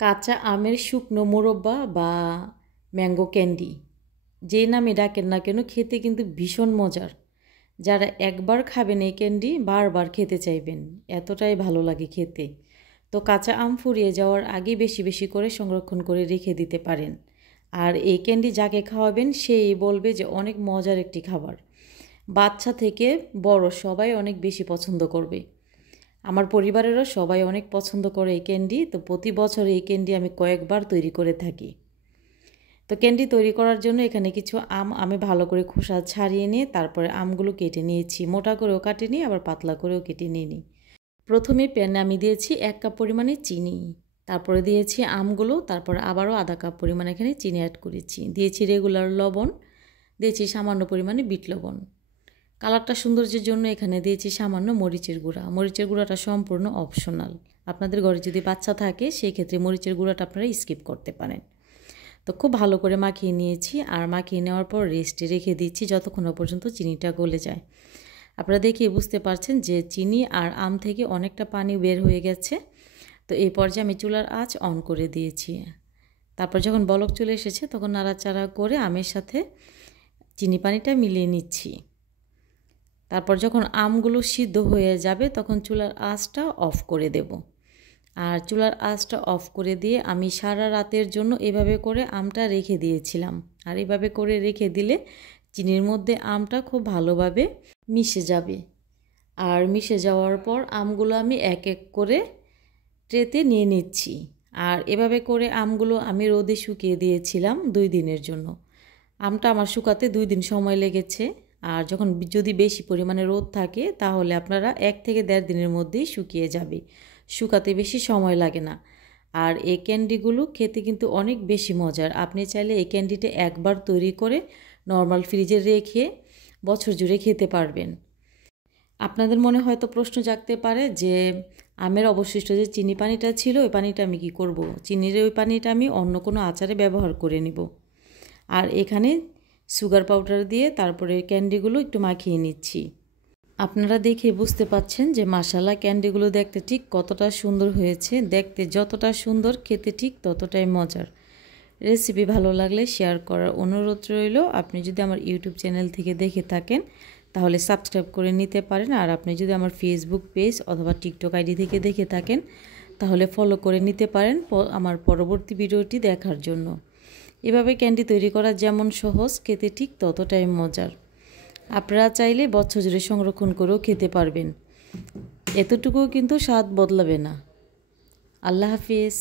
কাঁচা আমের শুকনো মোরব্বা বা ম্যাঙ্গো ক্যান্ডি যে নামে ডাকেন না কেন খেতে কিন্তু ভীষণ মজার। যারা একবার খাবেন এই ক্যান্ডি বারবার খেতে চাইবেন, এতটাই ভালো লাগে খেতে। তো কাঁচা আম ফুরিয়ে যাওয়ার আগে বেশি বেশি করে সংরক্ষণ করে রেখে দিতে পারেন। আর এই ক্যান্ডি যাকে খাওয়াবেন সেই বলবে যে অনেক মজার একটি খাবার। বাচ্চা থেকে বড় সবাই অনেক বেশি পছন্দ করবে। আমার পরিবারেরও সবাই অনেক পছন্দ করে এই ক্যান্ডি। তো প্রতি বছর এই ক্যান্ডি আমি কয়েকবার তৈরি করে থাকি। তো ক্যান্ডি তৈরি করার জন্য এখানে কিছু আমি ভালো করে খোসা ছাড়িয়ে নিয়ে তারপরে আমগুলো কেটে নিয়েছি। মোটা করেও কাটে নিই, আবার পাতলা করেও কেটে নিয়ে নিই। প্রথমে প্যানে আমি দিয়েছি 1 কাপ পরিমাণে চিনি, তারপরে দিয়েছি আমগুলো, তারপরে আবারও আধা কাপ পরিমাণে এখানে চিনি অ্যাড করেছি। দিয়েছি রেগুলার লবণ, দিয়েছি সামান্য পরিমাণে বিট লবণ। কালারটা সৌন্দর্যের জন্য এখানে দিয়েছি সামান্য মরিচের গুঁড়া। মরিচের গুঁড়াটা সম্পূর্ণ অপশনাল। আপনাদের ঘরে যদি বাচ্চা থাকে সেই ক্ষেত্রে মরিচের গুঁড়াটা আপনারা স্কিপ করতে পারেন। তো খুব ভালো করে মাখিয়ে নিয়েছি, আর মাখিয়ে নেওয়ার পর রেস্টে রেখে দিচ্ছি যতক্ষণ পর্যন্ত চিনিটা গলে যায়। আপনারা দেখে বুঝতে পারছেন যে চিনি আর আম থেকে অনেকটা পানি বের হয়ে গেছে। তো এই পর্যায়ে আমি চুলার আঁচ অন করে দিয়েছি। তারপর যখন বলক চলে এসেছে তখন নাড়াচাড়া করে আমের সাথে চিনি পানিটা মিলিয়ে নিচ্ছি। তারপর যখন আমগুলো সিদ্ধ হয়ে যাবে তখন চুলার আঁচটা অফ করে দেব। আর চুলার আঁচটা অফ করে দিয়ে আমি সারা রাতের জন্য এভাবে করে আমটা রেখে দিয়েছিলাম। আর এভাবে করে রেখে দিলে চিনির মধ্যে আমটা খুব ভালোভাবে মিশে যাবে। আর মিশে যাওয়ার পর আমগুলো আমি এক এক করে ট্রেতে নিয়ে নিচ্ছি। আর এভাবে করে আমগুলো আমি রোদে শুকিয়ে দিয়েছিলাম 2 দিনের জন্য। আমটা আমার শুকাতে 2 দিন সময় লেগেছে। আর যখন যদি বেশি পরিমাণে রোদ থাকে তাহলে আপনারা 1 থেকে 1.5 দিনের মধ্যেই শুকিয়ে যাবে, শুকাতে বেশি সময় লাগে না। আর এই ক্যান্ডিগুলো খেতে কিন্তু অনেক বেশি মজার। আপনি চাইলে এই ক্যান্ডিটা একবার তৈরি করে নর্মাল ফ্রিজে রেখে বছর জুড়ে খেতে পারবেন। আপনাদের মনে হয়তো প্রশ্ন জাগতে পারে যে আমের অবশিষ্ট যে চিনি পানিটা ছিল ওই পানিটা আমি কি করব? চিনির ওই পানিটা আমি অন্য কোনো আচারে ব্যবহার করে নেব। আর এখানে সুগার পাউডার দিয়ে তারপরে ক্যান্ডিগুলো একটু মাখিয়ে নিচ্ছি। আপনারা দেখে বুঝতে পাচ্ছেন যে মাশাআল্লাহ ক্যান্ডিগুলো দেখতে ঠিক কতটা সুন্দর হয়েছে। দেখতে যতটা সুন্দর, খেতে ঠিক ততটাই মজার। রেসিপি ভালো লাগলে শেয়ার করার অনুরোধ রইল। আপনি যদি আমার ইউটিউব চ্যানেল থেকে দেখে থাকেন তাহলে সাবস্ক্রাইব করে নিতে পারেন। আর আপনি যদি আমার ফেসবুক পেজ অথবা টিকটক আইডি থেকে দেখে থাকেন তাহলে ফলো করে নিতে পারেন আমার পরবর্তী ভিডিওটি দেখার জন্য। এভাবে ক্যান্ডি তৈরি করা যেমন সহজ, খেতে ঠিক ততটাই মজার। আপনারা চাইলে বছর জুড়ে সংরক্ষণ করেও খেতে পারবেন, এতটুকুও কিন্তু স্বাদ বদলাবে না। আল্লাহ হাফিজ।